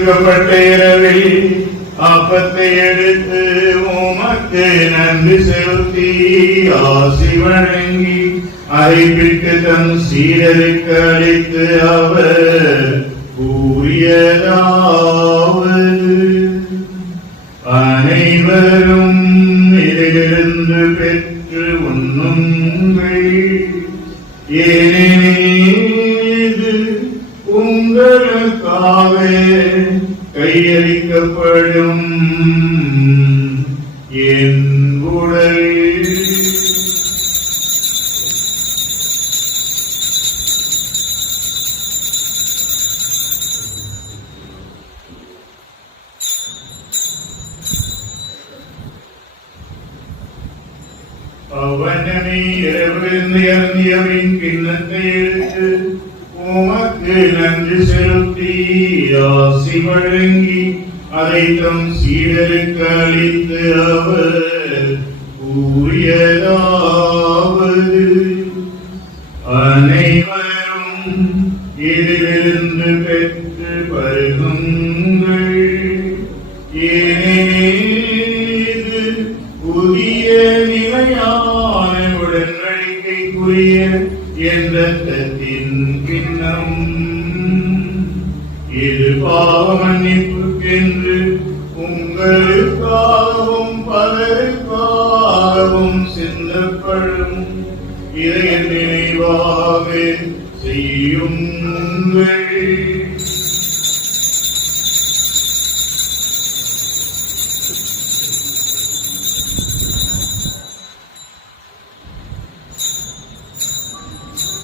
இரவில் அப்பத்தை எடுத்து உமக்கு நன்றி செலுத்தி ஆசி வழங்கி அதை பிட்டு தம் சீடருக்கு அளித்து அவர் கூறியதாவது, அனைவரும் இதிலிருந்து பெற்று உண்ணுங்கள், ஏனெனில் இது உங்களுக்காக கையளிக்கப்படும் என் உடல். அவனமே இரவிலிருந்து இறங்கியவின் கிண்ணத்தை எடுத்து உமக்கு நன்றி செலுத்தி ஆசி வழங்கி அதை தம் சீடருக்கு அளித்து அவர் கூறியதாவது, அனைவரும் இதிலிருந்து பெற்று பருகுங்கள், ஏனெனில் புதிய நிலையான உடன்படிக்கைக்குரிய என் இரத்தத்தின் கிண்ணம். இது பாவ மன்னிப்புக்கென்று உங்களுக்காகவும் பலருக்காகவும் சிந்தப்படும். இதை நினைவாக செய்யுங்கள்.